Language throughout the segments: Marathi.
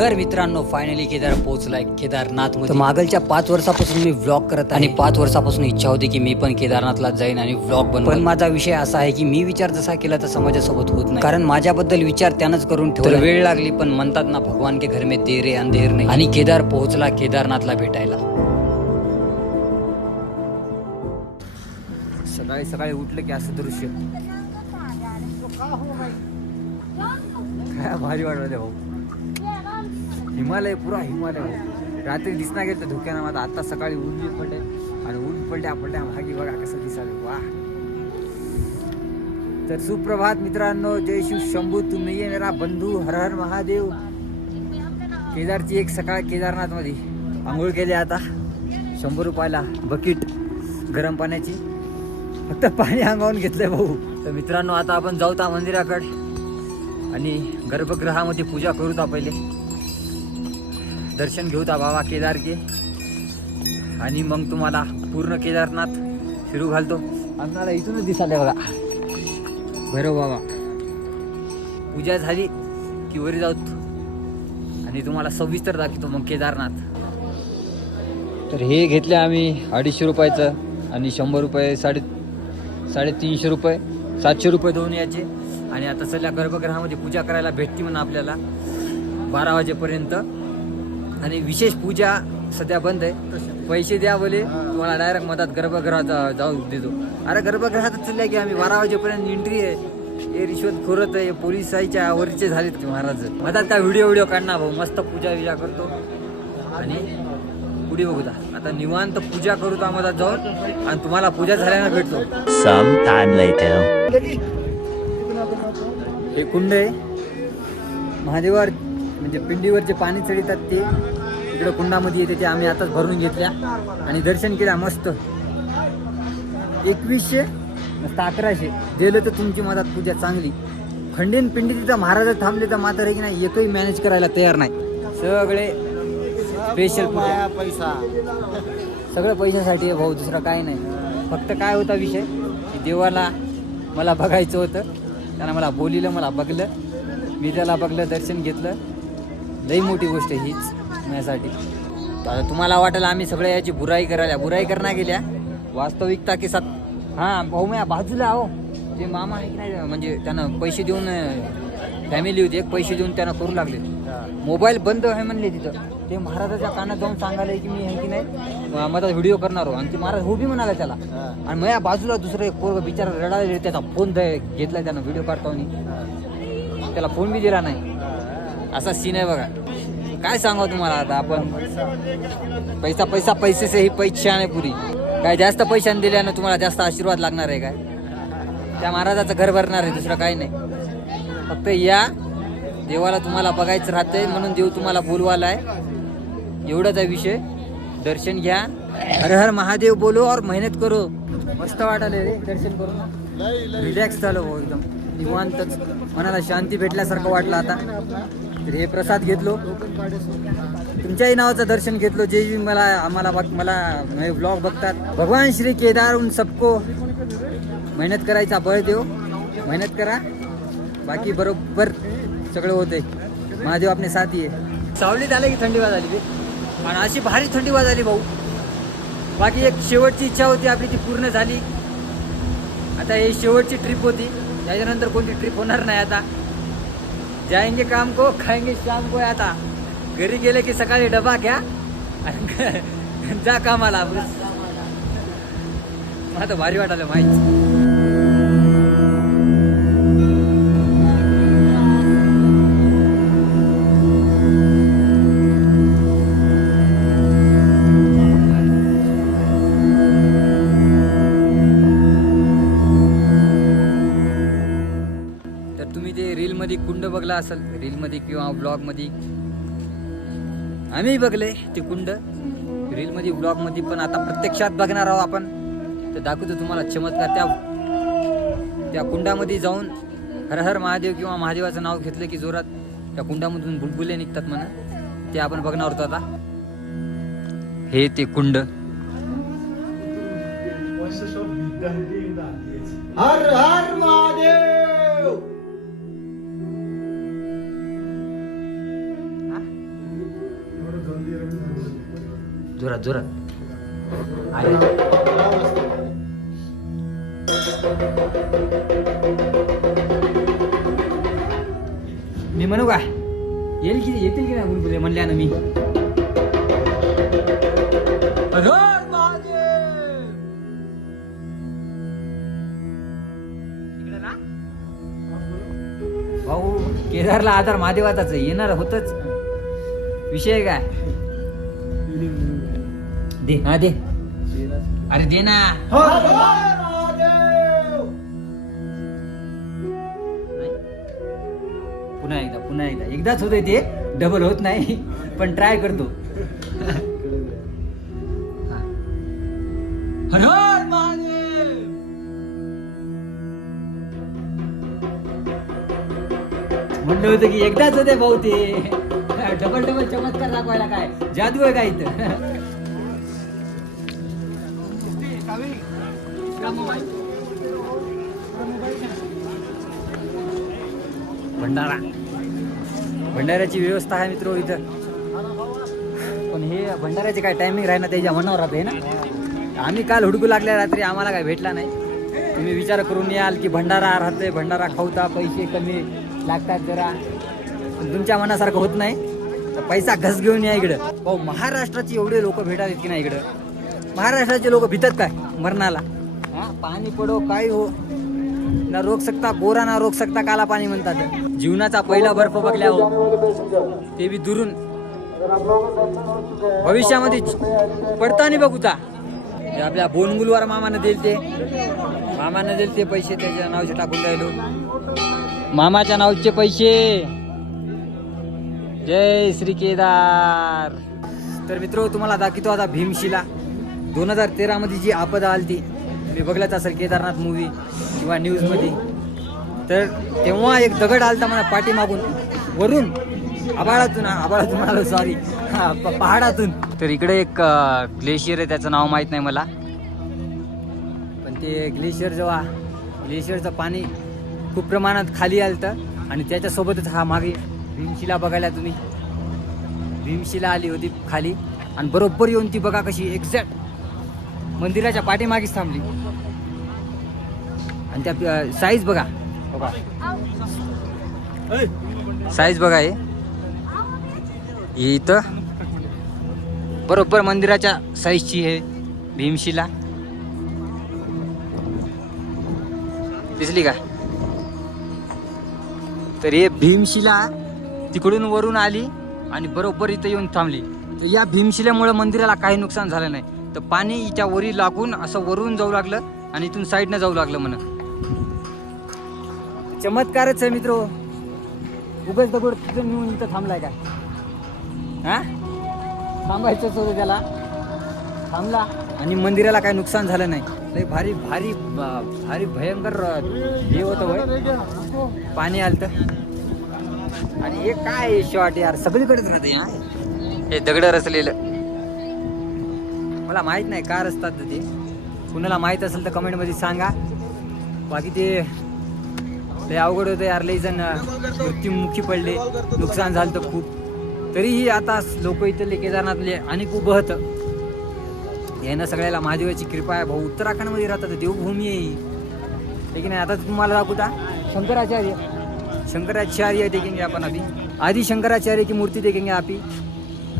तर मित्रांनो फायनली केदार पोहोचलाय केदारनाथ मध्ये. मागलच्या 5 वर्षापासून मी व्लॉग करत आणि 5 वर्षापासून इच्छा होती की मी पण केदारनाथला जाईन आणि व्लॉग बनवेन. पण माझा विषय असा आहे की मी विचार जसा केला तसा माझ्यासोबत होत नाही, कारण माझ्याबद्दल विचार त्यानंच करून ठेवला. वेळ लागली पण म्हणतात ना भगवान के घर में देर है अंधेर नाही. आणि केदार पोहोचला केदारनाथला भेटायला. सकाळी सकाळी उठलं की असं दृश्य काय भारी वाटलं भाऊ. हिमालय पुरा हिमालय भाऊ. रात्री दिसना गेलं तर धुक्यानं माझा. आता सकाळी ऊन पडले आणि ऊन पडल्या भागी बघा कसं दिसाले. वा. तर सुप्रभात मित्रांनो, जय शिव शंभू, तुम्ही ये मेरा बंधू, हर हर महादेव. केदारची एक सकाळ केदारनाथ मध्ये आंघोळ केली. आता 100 रुपयाला बकेट गरम पाण्याची, फक्त पाणी अंगावून घेतलंय भाऊ. तर मित्रांनो आता आपण जाऊ त्या मंदिराकडे आणि गर्भगृहामध्ये पूजा करू ता. पहिले दर्शन घेऊ ता बाबा केदार के आणि मग तुम्हाला पूर्ण केदारनाथ फिरू घालतो. आम्हाला इथूनच दिसाले बघा भैरव बाबा. पूजा झाली की वरी जाऊ आणि तुम्हाला सविस्तर दाखवतो मग केदारनाथ. तर हे घेतले आम्ही 250 रुपयाचं आणि 100 रुपये, 350 रुपये, 700 रुपये दोन याचे. आणि आता सध्या गर्भगृहामध्ये पूजा करायला भेटती म्हणून आपल्याला 12 वाजेपर्यंत. आणि विशेष पूजा सध्या बंद आहे. पैसे द्या बोले तुम्हाला डायरेक्ट मधात गर्भगृहात जाऊ देतो. अरे गर्भगृहातच चालल्या की आम्ही 12 वाजेपर्यंत एंट्री आहे. हे रिश्वत खोरत आहे. पोलिसाच्या वरचे झालेत महाराज. मधात काय व्हिडिओ काढणार भाऊ. मस्त पूजा विजा करतो आणि पुढे बघू दा. आता निवांत पूजा करू ता मधात जाऊन आणि तुम्हाला पूजा झाल्यानं भेटतो. Some time later. हे कुंड आहे. महादेवावर म्हणजे पिंडीवर जे पाणी चढतात ते इकडे कुंडामध्ये येते. ते आम्ही आताच भरून घेतल्या आणि दर्शन केल्या मस्त. 2100 मस्त 1100 दिलं तर तुमची मधात पूजा चांगली. खंडीन पिंडी तिथं महाराज थांबले तर मात्र आहे की नाही एकही मॅनेज करायला तयार नाही. सगळे स्पेशल पूजा, पैसा सगळं पैशासाठी आहे भाऊ, दुसरं काय नाही. फक्त काय होता विषय की देवाला मला बघायचं होतं. त्यानं मला बोलिलं, मला बघलं, मी त्याला बघलं, दर्शन घेतलं. लई मोठी गोष्ट हीच माझ्यासाठी. आता तुम्हाला वाटेल आम्ही सगळ्या याची बुराई करण्या गेल्या. वास्तविकता के साथ हां भाऊ मी बाजूला आहो. ते मामा आहे की नाही म्हणजे त्यानं पैसे देऊन फॅमिली होती एक, पैसे देऊन त्यानं करू लागले. मोबाईल बंद आहे म्हणले तिथं. ते महाराजाच्या कानात जाऊन सांगायला की मी आहे की नाही माझा व्हिडिओ करणार हो. आणि ते महाराज हो बी म्हणाला त्याला. आणि माझ्या बाजूला दुसरं एक पोरग बिचारा रडायला. त्याचा फोन घेतला त्यानं व्हिडिओ काढतो आणि त्याला फोन बी दिला नाही. असा सीन आहे बघा. काय सांगावं तुम्हाला. आता आपण पैसे से ही पैशाने पुरी. काय जास्त पैशाने दिल्यानं तुम्हाला जास्त आशीर्वाद लागणार आहे काय. त्या महाराजाचं घर भरणार आहे, दुसरं काही नाही. फक्त या देवाला तुम्हाला बघायचं राहतंय म्हणून देव तुम्हाला बोलवाला आहे. एवढाच आहे विषय. दर्शन घ्या, हर हर महादेव बोलो और मेहनत करो. मस्त वाटायला रे दर्शन करून. रिलॅक्स झालं भाऊ एकदम निवांतच. मनाला शांती भेटल्यासारखं वाटलं आता. तर हे प्रसाद घेतलो, तुमच्याही नावाचं दर्शन घेतलो. जे मला व्लॉग बघतात. भगवान श्री केदार उन सबको मेहनत करायचा बळ देव. मेहनत करा, बाकी बरोबर सगळं होतंय. महादेव आपले साथी आहे. सावलीत आले की थंडी वाज आली आणि अशी भारी थंडी वाज आली भाऊ. बाकी एक शेवटची इच्छा होती आपली, ती पूर्ण झाली. आता ही शेवटची ट्रिप होती. त्याच्यानंतर कोणती ट्रिप होणार नाही आता. जाएंगे काम को, खाएंगे शाम को. आता घरी गेले की सकाळी डबा घ्या आणि जा कामाला. मला तर भारी वाटायला माहिती. रीलमध्ये कुंड बघला असेल, रीलमध्ये किंवा ब्लॉगमध्ये. आम्ही बघले ते कुंड रीलमध्ये, ब्लॉगमध्ये. पण आता प्रत्यक्षात बघणार आहोत आपण. तर दाखवतो तुम्हाला चमत्कार. त्या कुंडामध्ये जाऊन हर हर महादेव किंवा महादेवाचं नाव घेतलं की जोरात त्या कुंडामधून बुलबुले निघतात म्हणा. ते आपण बघणार होतो आता. हे ते कुंड. हर हर महादेव. जोरात जोरात. अरे मी म्हणू काय येतील की नाही बुलबुले म्हणल्यानं मी. भाऊ केदारला आधार महादेवाचाच येणार होतच. विषय काय दे हा दे. अरे दे ना. पुन्हा एकदा एकदाच होतंय ते, डबल होत नाही पण ट्राय करतो. हर हर महादेव. म्हणलं होतं की एकदाच होते भाऊ ते. डबल डबल चमत्कार दाखवायला काय जादू आहे का इथं. भंडाऱ्याची व्यवस्था आहे मित्र इथं. पण हे भंडाऱ्याचे काय टायमिंग राही ना त्याच्या मनावर राहते ना. आम्ही काल हुडकू लागल्या रात्री, आम्हाला काय भेटला नाही. तुम्ही विचार करून याल की भंडारा राहतोय, भंडारा खाऊता पैसे कमी लागतात जरा, पण तुमच्या मनासारखं होत नाही. तर पैसा घस घेऊन या इकडं. भाऊ महाराष्ट्राची एवढे लोक भेटात की नाही इकडं. महाराष्ट्राचे लोक भितात काय मरणाला. हा पाणी पडो काय हो ना रोक सकता गोरा ना रोक सकता काला पाणी म्हणतात. जीवनाचा पहिला बर्फ बघल्या हो ते बी दुरून. भविष्यामध्ये पडताना बघूता ते आपल्या बोनगुलवर मामानं देईल ते पैसे त्याच्या नावाचे टाकून राहिलो. मामाच्या नावाचे पैसे. जय श्री केदार. तर मित्र तुम्हाला दाखवतो आता भीमशिला. 2013 मध्ये जी आपदा आली ती मी बघलाच असेल केदारनाथ मूवी किंवा न्यूज मध्ये. तर तेव्हा एक दगड आलता मला पाठीमागून वरून आभाळातून आलो सॉरी पहाडातून. तर इकडे एक ग्लेशियर आहे, त्याचं नाव माहित नाही मला. पण ते ग्लेशियरचं पाणी खूप प्रमाणात खाली आलतं आणि त्याच्यासोबतच हा मागे भीमशिला बघायला तुम्ही. भीमशिला आली होती खाली आणि बरोबर येऊन ती बघा कशी एक्झॅक्ट मंदिराच्या पाठीमागेच थांबली. आणि त्या साईज बघा साईज बघा हे इथं बरोबर मंदिराच्या साईजची आहे भीमशिला. दिसली का. तर हे भीमशिला तिकडून वरून आली आणि बरोबर इथं येऊन थांबली. तर या भीमशिलेमुळे मंदिराला काही नुकसान झालं नाही. तर पाणी इथच्या वरी लागून असं वरून जाऊ लागलं आणि इथून साईडनं जाऊ लागलं म्हणा. चमत्कारच आहे मित्र. उगाच दगड तिथं नेऊन इथं थांबलाय का. हा थांबायचंच होतं त्याला, थांबला आणि मंदिराला काही नुकसान झालं नाही. लय भारी भारी भारी भयंकर हे होतं होय पाणी आलतं. आणि हे काय शॉट यार सगळीकडेच राहते हे दगड रचलेलं. मला माहित नाही का रचतात ते. कुणाला माहित असेल तर कमेंट मध्ये सांगा. बाकी ते लय अवघड होतं यार. लई जण मृत्युमुखी पडले, नुकसान झालं तर खूप. तरीही आता लोक इथले केदारनाथले अनेक उभं होतं. यानं सगळ्याला महादेवाची कृपा आहे भाऊ. उत्तराखंडमध्ये राहतात, देवभूमी आहे लेकिन आता तुम्हाला दाखवता शंकराचार्य देखेंगे आपण अभी. आदि शंकराचार्य की मूर्ती देखेंगे आपी.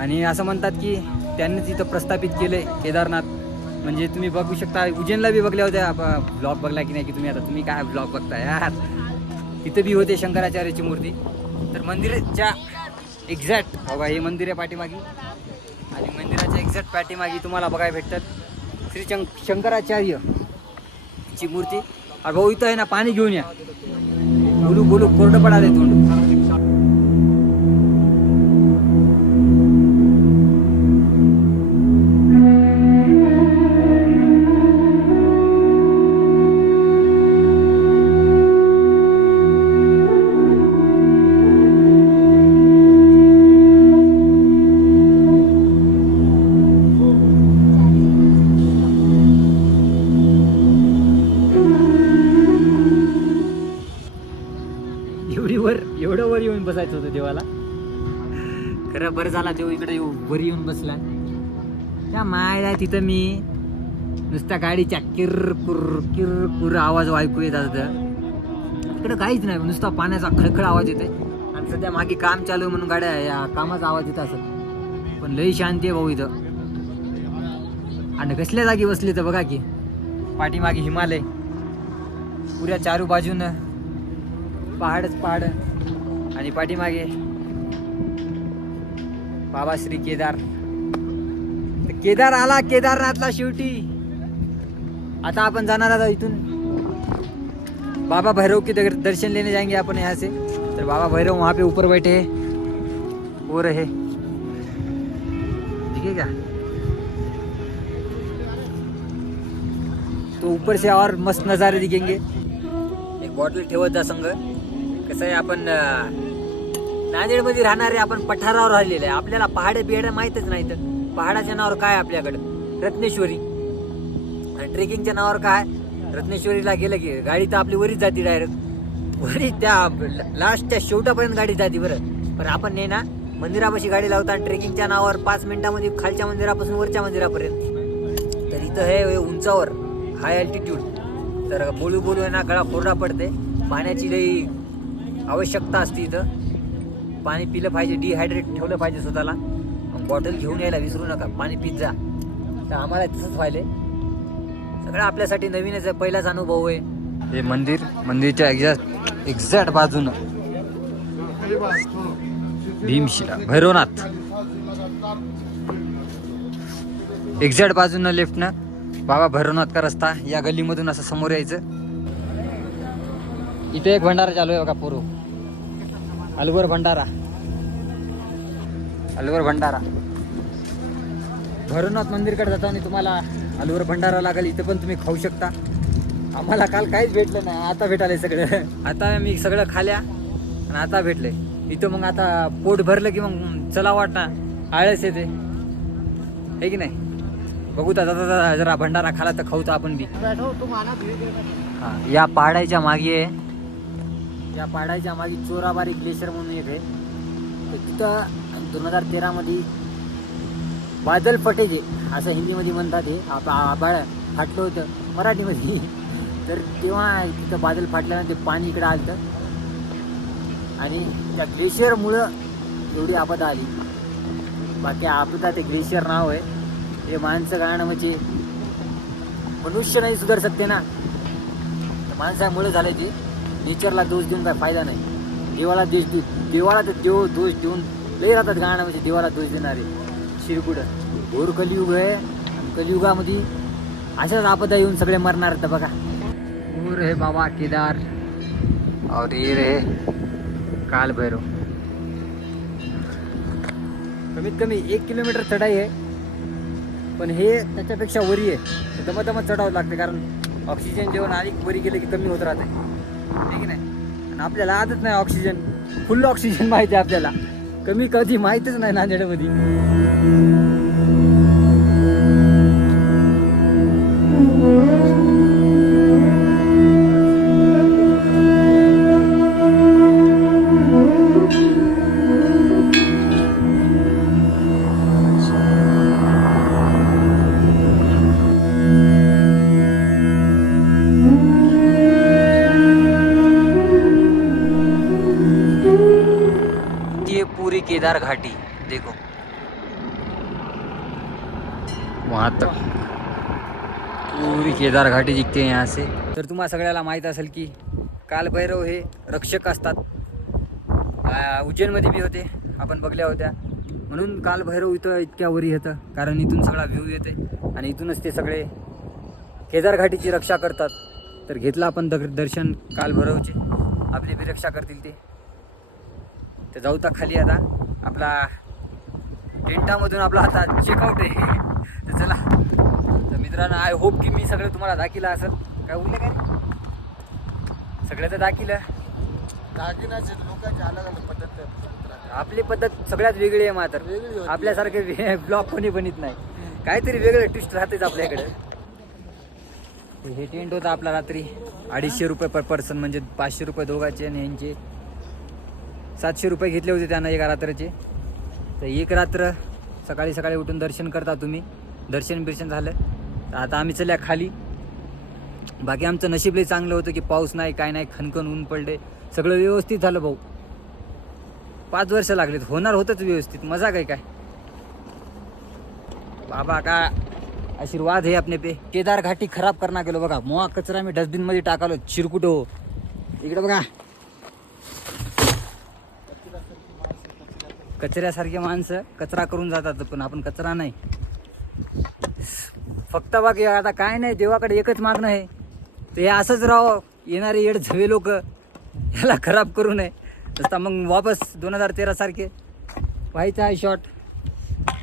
आणि असं म्हणतात की त्यांनी तिथं प्रस्थापित केलंय केदारनाथ. म्हणजे तुम्ही बघू शकता उज्जैनला बी बघल्या होत्या. ब्लॉग बघला की नाही की तुम्ही. आता तुम्ही काय ब्लॉग बघता यार. तिथं बी होते शंकराचार्याची मूर्ती. तर मंदिराच्या एक्झॅक्ट बघा हे मंदिर आहे पाठीमागी आणि मंदिराच्या एक्झॅक्ट पाठीमागी तुम्हाला बघायला भेटतात श्री शंकराचार्य ची मूर्ती. अरे भाऊ इथं आहे ना पाणी घेऊन या. बोलू बोलू कोरडं पडाले तोंड. एवढं वर येऊन बसायचं होतं देवाला. खरं बरं झाला देव इकडे वर येऊन बसला. त्या मायला तिथं मी नुसत्या गाडीच्या किरकुर आवाज ऐकू येतात तिकडे काहीच नाही, नुसता पाण्याचा खळखळ आवाज येते. आणि सध्या मागे काम चालू आहे म्हणून गाड्या या कामाचा आवाज येत असत. पण लई शांती आहे भाऊ इथं. आणि कसल्या जागी बसले तर बघा की पाठीमागे हिमालय, पुऱ्या चारू बाजूनं पहाडच पहाड आणि पाठीमागे बाबा श्री केदार. केदार आला केदारनाथला शेवटी. आता अपन जाणार आहोत इथून बाबा भैरव के दर्शन लेने जाएंगे अपन यहाँ से. तो बाबा भैरव वहाँ पे ऊपर बैठे हैं हो रहे, ठीक है क्या? तो ऊपर से और मस्त नज़ारे दिखेंगे. एक बॉटल ठेवत जा संग. कसं आहे आपण नांदेडमध्ये राहणारे, आपण पठारावर राहिलेले आहे. आपल्याला पहाडे बिहाडे माहीतच नाही. तर पहाडाच्या नावावर काय आपल्याकडं रत्नेश्वरी, आणि ट्रेकिंगच्या नावावर काय रत्नेश्वरीला गेलं की गाडी तर आपली वरीच जाते डायरेक्ट. वरी त्या लास्टच्या शेवटापर्यंत गाडी जाते बरं. पण आपण नाही ना मंदिरापाशी गाडी लावतो आणि ट्रेकिंगच्या नावावर 5 मिनिटामध्ये खालच्या मंदिरापासून वरच्या मंदिरापर्यंत. तर इथं हे उंचावर हाय अल्टिट्यूड. तर बोलू बोलू आहे ना गळा कोरडा पडते. पाण्याची लई आवश्यकता असते इथं. पाणी पिलं पाहिजे, डिहायड्रेट ठेवलं पाहिजे स्वतःला. बॉटल घेऊन यायला विसरू नका, पाणी पित जा. तर आम्हाला तसंच व्हायले. सगळं आपल्यासाठी नवीनच आहे, पहिलाच अनुभव आहे. हे मंदिरच्या एक्झॅक्ट बाजूनं भीमशिला भैरवनाथ. एक्झॅक्ट बाजूनं लेफ्टनं बाबा भैरवनाथ का रस्ता. या गल्लीमधून असं समोर यायचं. इथे एक भंडारा चालू आहे बघा पूर्व. अलवर भंडारा, अलवर भंडारा. भैरवनाथ मंदिरकडे जाताना तुम्हाला अलवर भंडारा लागेल. इथं पण तुम्ही खाऊ शकता. आम्हाला काल काहीच भेटलं नाही, आता भेटायला सगळं. आता मी सगळं खाल्या आणि आता भेटले इथं. मग आता पोट भरलं की मग चला वाटणार, आळस येते हे की नाही. बघू दादा जरा भंडारा खाला तर खाऊ तर आपण बी. हा, या पहाडाच्या मागे, या पहाडाच्या मागे चोराबारी ग्लेशियर म्हणून एक आहे. तर तिथं 2013 मध्ये बादल फटेजे असं हिंदीमध्ये म्हणतात. हे आबाळ फाटलं होतं मराठीमध्ये. तर तेव्हा तिथं बादल फाटल्यानं ते पाणी इकडं आलं आणि त्या ग्लेशियरमुळं एवढी आपदा आली. बाकी आपदा ते ग्लेशियर नाव आहे. हे माणसं गाणं म्हणजे मनुष्य नाही सुधार सकते ना. माणसामुळे झालं ते. नेचरला दोष देऊन काय फायदा नाही. देवाला देवाला तर दोष देऊन लई राहतात गाणं म्हणजे देवाला दोष देणारे शिरकुड. घोर कलियुग आहे आणि कलियुगामध्ये अशाच आपदा येऊन सगळे मरणार तर बघा. और हे बाबा केदार और ये रहे काल भैरव. कमीत कमी 1 किलोमीटर चढाई आहे. पण हे त्याच्यापेक्षा वरी आहे. दमदम चढावं लागते कारण ऑक्सिजन जेवण आणि वरी गेले की कमी होत राहते ठीक नाही. आणि आपल्याला आदत नाही ऑक्सिजन, फुल ऑक्सिजन माहिती आहे आपल्याला. कमी कधी माहीतच नाही नांदेडमध्ये. पूरी केदार घाटी देखो वहां तक पूरी केदार घाटी दिखते है यहाँ से. तर तुम्हाला सगळ्याला माहीत असेल की कालभैरव हे रक्षक असतात. उज्जैनमध्ये बी होते, आपण बघल्या होत्या. म्हणून कालभैरव इथं इतक्या वरी येतं कारण इथून सगळा व्ह्यू येते आणि इथूनच ते सगळे केदार घाटीची रक्षा करतात. तर घेतलं आपण दर्शन कालभैरवचे, आपली बी रक्षा करतील ते. तर जाऊ तर खाली आता आपला टेंटामधून आपला आता चेकआउट आहे. तर चला. तर मित्रांनो आय होप की मी सगळं तुम्हाला दाखिलं असेल. काय उरलं काय सगळं तर दाखिलं. दागिन्याचे लोकांची अलग अलग पद्धत आहे. आपली पद्धत सगळ्यात वेगळी आहे मात्र. आपल्यासारखे ब्लॉग कोणी बनित नाही. काहीतरी वेगळं ट्विस्ट राहतेच आपल्याकडे. हे टेंट होता आपला रात्री 250 रुपये पर पर्सन, म्हणजे 500 रुपये दोघांचे आणि यांचे 700 रुपये घेतले होते त्यानं एका रात्रीचे. तर एक रात्र सकाळी सकाळी उठून दर्शन करता तुम्ही दर्शन बिर्शन झालं. तर आता आम्ही चल्या खाली. बाकी आमचं नशीब लई चांगलं होतं की पाऊस नाही काय नाही, खणखण ऊन पडले, सगळं व्यवस्थित झालं भाऊ. 5 वर्ष लागलेत, होणार होतंच व्यवस्थित. मजा काय काय बाबा का आशीर्वाद है अपने पे. केदार घाटी खराब करणा गेलो बघा. मोहा कचरा मी डस्टबिन मध्ये टाकालो चिरकुटो. इकडे बघा कचऱ्यासारखे माणसं कचरा करून जातात, पण आपण कचरा नाही. फक्त बाकी आता काय नाही, देवाकडे एकच मागणं आहे, ते हे असंच राहो. येणारे येड झवे लोक याला खराब करू नये. तसा मग वापस 2013 सारखे व्हायचा आहे शॉट.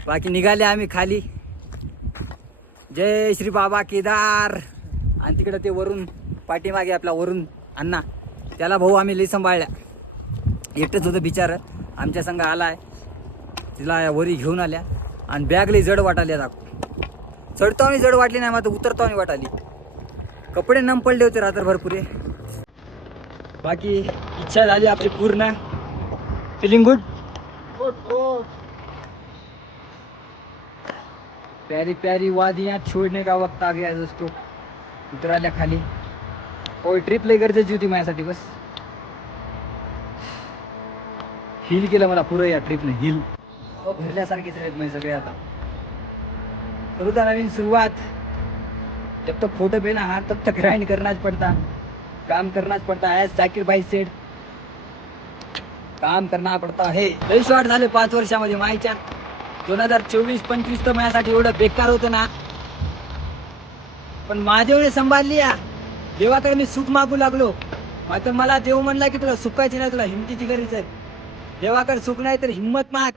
बाकी निघाले आम्ही खाली. जय श्री बाबा केदार. आणि तिकडं ते वरून पाठीमागे आपला वरून अण्णा, त्याला भाऊ आम्ही लई सांभाळल्या. एकटंच होतं बिचारं, आमच्या संघ आलाय, तिला वरी घेऊन आल्या. आणि बॅग लई जड वाटाली. आता चढतानी जड वाटली नाही, मात्र उतरतानी वाटाली. कपडे नम पडले होते रात्रभर पुरे. बाकी इच्छा झाली आपली पूर्ण. Feeling good. प्यारी प्यारी वादियाँ छोड़ने का वक्त आ गया दोस्तों. उतराल्या खाली. होय ट्रिप लई गरजेची होती माझ्यासाठी. बस हिल केलं मला पुरं या ट्रिपने. हिल भरल्यासारखेच आहेत माझे सगळे. आता करू द्या नवीन सुरुवात. जब तक फोटो पे ना हाथ तब तक ग्राइंड करनाच पड़ता, काम करनाच पड़ता है. जाकीर भाई सेठ काम करना पड़ता है. लई शॉर्ट झाले 5 वर्षामध्ये मायच्या. 2024-25 तर माझ्यासाठी एवढं बेकार होतं ना, पण माझ्यामुळे सांभाळली या. देवाकडे मी सुख मागू लागलो, मात्र मला देव म्हणला की तुला सुखायची नाही, तुला हिमतीची गरज आहे. देवाकडे सुख नाही तर हिम्मत माग.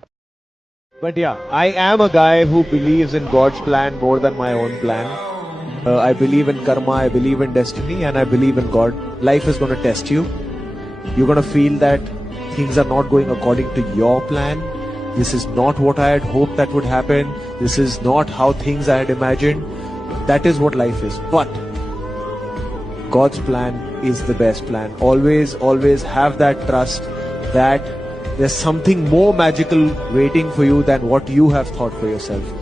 But yeah, I am a guy who believes in God's plan more than my own plan. I believe in karma, I believe in destiny, and I believe in God. Life is going to test you. You're going to feel that things are not going according to your plan. This is not what I had hoped that would happen. This is not how things I had imagined. That is what life is. But God's plan is the best plan. Always, always have that trust that there's something more magical waiting for you than what you have thought for yourself.